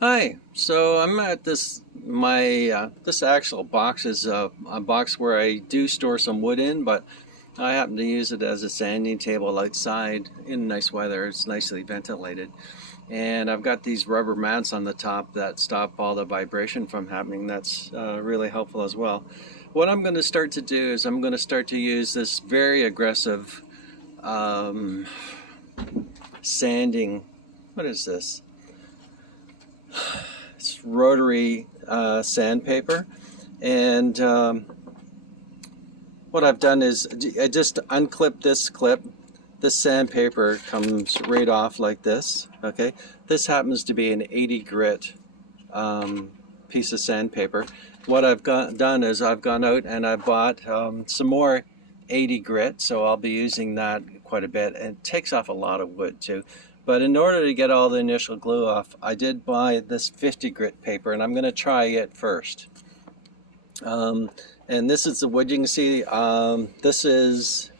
Hi. So I'm at this actual box is a box where I do store some wood in, but I happen to use it as a sanding table outside in nice weather. It's nicely ventilated, and I've got these rubber mats on the top that stop all the vibration from happening. That's really helpful as well. What I'm going to start to do is I'm going to start to use this very aggressive um, sanding. What is this? It's rotary sandpaper. And what I've done is I just unclip this clip. This sandpaper comes right off like this. Okay, this happens to be an 80 grit um, piece of sandpaper. What done is I've gone out and I bought some more 80 grit, so I'll be using that quite a bit. And it takes off a lot of wood too. But in order to get all the initial glue off, I did buy this 50 grit paper, and I'm going to try it first. Um, and this is the wood. You can see this is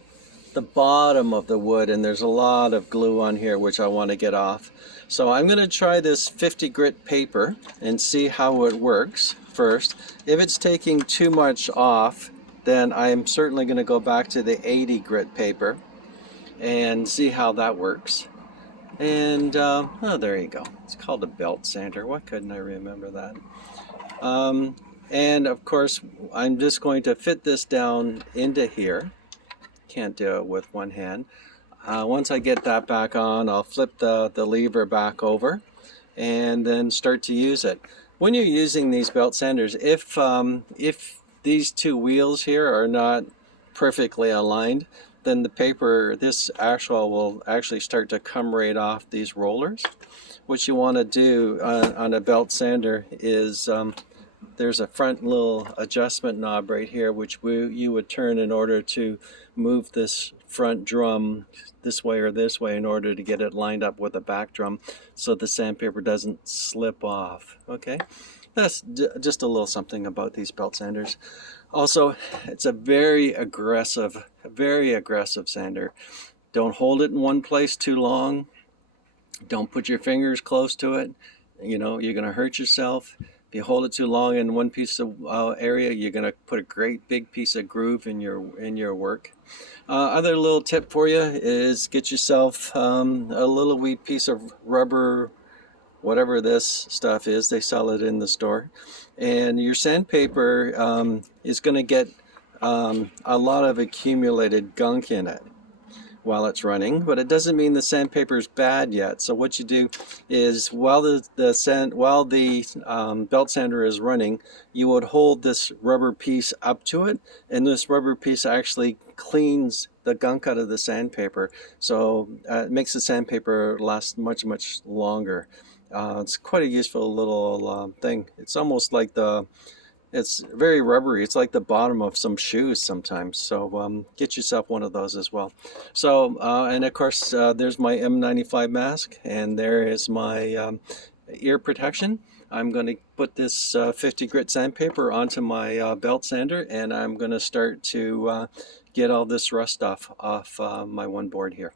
the bottom of the wood, and there's a lot of glue on here which I want to get off. So I'm going to try this 50 grit paper and see how it works first. If it's taking too much off, then I'm certainly going to go back to the 80 grit paper and see how that works. And oh, there you go. It's called a belt sander. Why couldn't I remember that? Um, and of course, I'm just going to fit this down into here. Can't do it with one hand. Once I get that back on, I'll flip the lever back over and then start to use it. When you're using these belt sanders, if these two wheels here are not perfectly aligned, then the paper, this actual will actually start to come right off these rollers. What you want to do on a belt sander is there's a front little adjustment knob right here which you would turn in order to move this front drum this way or this way in order to get it lined up with the back drum so the sandpaper doesn't slip off. Okay, that's just a little something about these belt sanders. Also, it's a very aggressive sander. Don't hold it in one place too long. Don't put your fingers close to it. You know, you're going to hurt yourself. If you hold it too long in one piece of area, you're going to put a great big piece of groove in your work. Other little tip for you is get yourself a little wee piece of rubber, whatever this stuff is. They sell it in the store, and your sandpaper is going to get a lot of accumulated gunk in it while it's running, but it doesn't mean the sandpaper is bad yet. So what you do is while the belt sander is running, you would hold this rubber piece up to it, and this rubber piece actually cleans the gunk out of the sandpaper. So it makes the sandpaper last much longer. It's quite a useful little thing. It's almost like it's very rubbery. It's like the bottom of some shoes sometimes. So get yourself one of those as well. So, and of course, there's my M95 mask, and there is my ear protection. I'm going to put this 50 grit sandpaper onto my belt sander, and I'm going to start to get all this rust off my one board here.